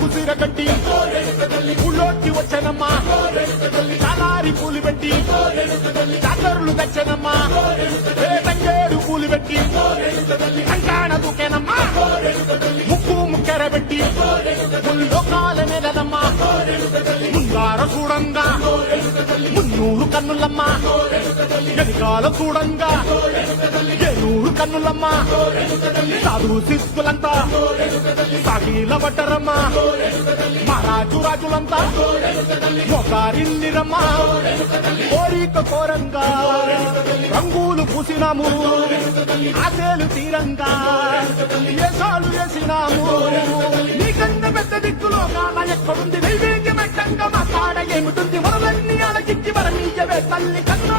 కుసిర కట్టి ఊళ్ళోకి వచ్చనమ్మా చాలారి పూలు పెట్టి చాకరులు తెచ్చనమ్మా తంగేడు పూలు పెట్టి కంకాణ దూకేనమ్మా ముక్కు ముక్కెర పెట్టి ముల్లోకాల నెలనమ్మా ముందార చూడంగా మున్నూరు కన్నులమ్మా వెనకాల చూడంగా ఏనూరు కన్నులమ్మా సాధువు శిస్తులంతా సాగిల పడ్డరమ్మా మహారాజు రాజులంతా ఒకరిల్లిరమ్మా కోరిక కోరంగా రంగులు పూసినాము ఆశలు తీరంగా ఏసాలు వేసినాము నీకన్నా పెద్ద దిక్కులో కాన ఎక్కడుంది నైవేద్యం ఎట్టంగా మా కాడ ఏమిటుంది వరలన్నీ అలకిచ్చి వరనీయవే తల్లి కన్నా